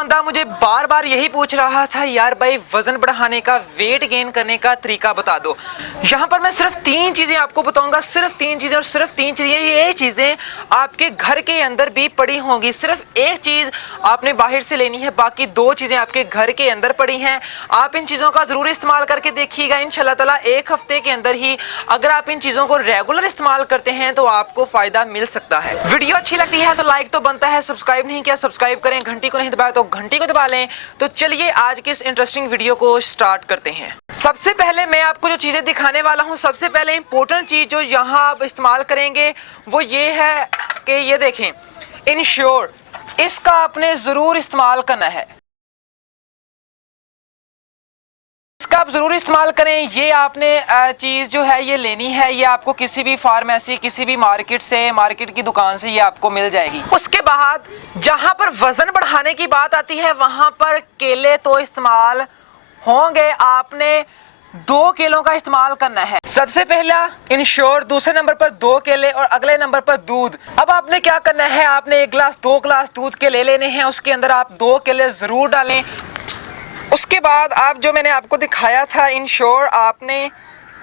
बंदा मुझे बार बार यही पूछ रहा था, यार भाई वजन बढ़ाने का, वेट गेन करने का तरीका बता दो। यहाँ पर मैं सिर्फ 3 चीजें आपको बताऊंगा, सिर्फ 3 चीजें, और सिर्फ 3 चीजें, ये चीजें आपके घर के अंदर भी पड़ी होंगी। सिर्फ एक चीज आपने बाहर से लेनी है, बाकी 2 चीजें आपके घर के अंदर पड़ी हैं। आप इन चीजों का जरूर इस्तेमाल करके देखिएगा। इंशाल्लाह ताला 1 हफ्ते के अंदर ही अगर आप इन चीजों को रेगुलर इस्तेमाल करते हैं तो आपको फायदा मिल सकता है। वीडियो अच्छी लगती है तो लाइक तो बनता है, सब्सक्राइब नहीं किया सब्सक्राइब करें, घंटी को नहीं दबाया तो घंटी को दबा लें। तो चलिए आज की इस इंटरेस्टिंग वीडियो को स्टार्ट करते हैं। सबसे पहले मैं आपको जो चीजें दिखाने वाला हूं, सबसे पहले इंपॉर्टेंट चीज जो यहां आप इस्तेमाल करेंगे वो ये है कि ये देखें, इंश्योर, इसका आपने जरूर इस्तेमाल करना है। इसका आप जरूर इस्तेमाल करें। ये आपने चीज़ जो है ये लेनी है, ये आपको किसी भी फार्मेसी, किसी भी मार्केट की दुकान से ये आपको मिल जाएगी। उसके बाद जहां पर वजन बढ़ाने की बात आती है वहां पर केले तो इस्तेमाल होंगे। आपने 2 केलों का इस्तेमाल करना है। सबसे पहला इंश्योर, दूसरे नंबर पर 2 केले और अगले नंबर पर दूध। अब आपने क्या करना है, आपने 1 गिलास 2 गिलास दूध के ले लेने हैं, उसके अंदर आप 2 केले जरूर डालें। उसके बाद आप जो मैंने आपको दिखाया था इंश्योर, आपने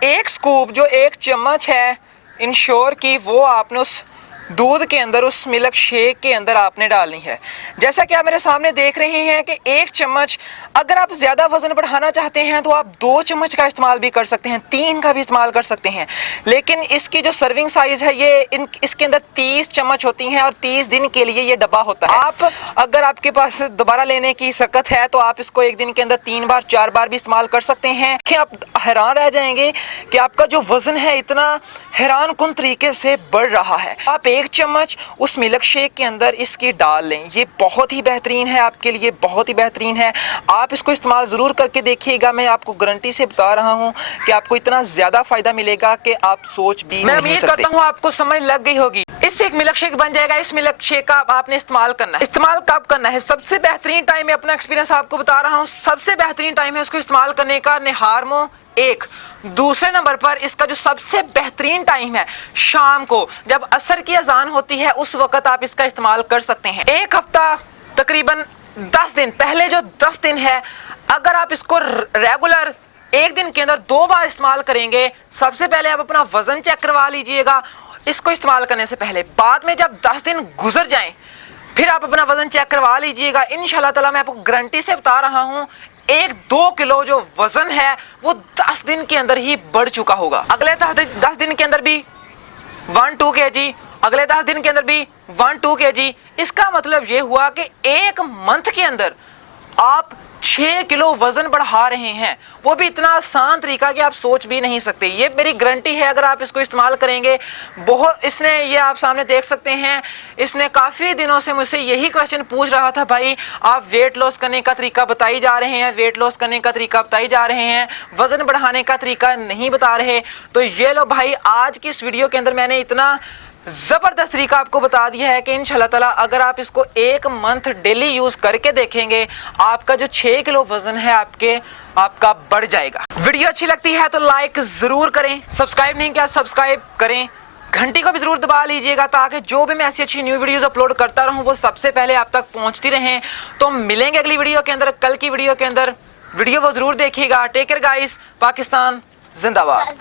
1 स्कूप जो 1 चम्मच है इंश्योर की, वो आपने उस दूध के अंदर, उस मिल्क शेक के अंदर आपने डालनी है। जैसा कि आप मेरे सामने देख रहे हैं कि 1 चम्मच, अगर आप ज़्यादा वज़न बढ़ाना चाहते हैं तो आप 2 चम्मच का इस्तेमाल भी कर सकते हैं, 3 का भी इस्तेमाल कर सकते हैं। लेकिन इसकी जो सर्विंग साइज़ है ये इसके अंदर 30 चम्मच होती हैं और 30 दिन के लिए ये डब्बा होता है। आप अगर आपके पास दोबारा लेने की सकत है तो आप इसको 1 दिन के अंदर 3 बार 4 बार भी इस्तेमाल कर सकते हैं। कि आप हैरान रह जाएंगे कि आपका जो वज़न है इतना हैरान कुन तरीके से बढ़ रहा है। आप 1 चम्मच उस मिल्क शेक के अंदर इसकी डाल लें। ये बहुत ही बेहतरीन है आपके लिए, बहुत ही बेहतरीन है। आप इसको इस्तेमाल ज़रूर करके देखिएगा। मैं आपको गारंटी से बता रहा हूँ कि आपको इतना ज़्यादा फ़ायदा मिलेगा कि आप सोच भी नहीं सकते। मैं उम्मीद करता हूँ आपको समझ लग गई होगी। इससे एक मिल्क शेक बन जाएगा। इस मिल्क शेक का आपने इस्तेमाल करना है। इस्तेमाल कब करना है? सबसे बेहतरीन टाइम है, अपना एक्सपीरियंस आपको बता रहा हूँ, सबसे बेहतरीन टाइम है उसको इस्तेमाल करने का निहारमो 1। दूसरे नंबर पर इसका जो सबसे बेहतरीन टाइम है शाम को, जब असर की अजान होती है उस वक्त आप इसका इस्तेमाल कर सकते हैं। 1 हफ्ता तकरीबन 10 दिन, पहले जो 10 दिन है, अगर आप इसको रेगुलर 1 दिन के अंदर 2 बार इस्तेमाल करेंगे, सबसे पहले आप अपना वजन चेक करवा लीजिएगा इसको इस्तेमाल करने से पहले। बाद में जब 10 दिन गुजर जाएं फिर आप अपना वजन चेक करवा लीजिएगा। इंशाल्लाह ताला मैं आपको गारंटी से बता रहा हूँ 1-2 किलो जो वजन है वो 10 दिन के अंदर ही बढ़ चुका होगा। अगले 10 दिन के अंदर भी 1-2 kg, अगले 10 दिन के अंदर भी 1-2 kg। इसका मतलब ये हुआ कि 1 मंथ के अंदर आप 6 किलो वजन बढ़ा रहे हैं। वो भी इतना आसान तरीका कि आप सोच भी नहीं सकते। ये मेरी गारंटी है, अगर आप इसको इस्तेमाल करेंगे। बहुत इसने, ये आप सामने देख सकते हैं, इसने काफ़ी दिनों से मुझसे यही क्वेश्चन पूछ रहा था, भाई आप वेट लॉस करने का तरीका बताई जा रहे हैं, वेट लॉस करने का तरीका बताई जा रहे हैं, वजन बढ़ाने का तरीका नहीं बता रहे। तो ये लो भाई, आज की इस वीडियो के अंदर मैंने इतना ज़बरदस्त तरीका आपको बता दिया है कि इंशाल्लाह ताला अगर आप इसको 1 मंथ डेली यूज़ करके देखेंगे, आपका जो 6 किलो वजन है आपका बढ़ जाएगा। वीडियो अच्छी लगती है तो लाइक ज़रूर करें, सब्सक्राइब नहीं किया सब्सक्राइब करें, घंटी को भी ज़रूर दबा लीजिएगा ताकि जो भी मैं ऐसी अच्छी न्यू वीडियोज़ अपलोड करता रहूँ वो सबसे पहले आप तक पहुँचती रहें। तो मिलेंगे अगली वीडियो के अंदर, कल की वीडियो के अंदर। वीडियो वो ज़रूर देखिएगा। टेक केयर गाइस, पाकिस्तान जिंदाबाद।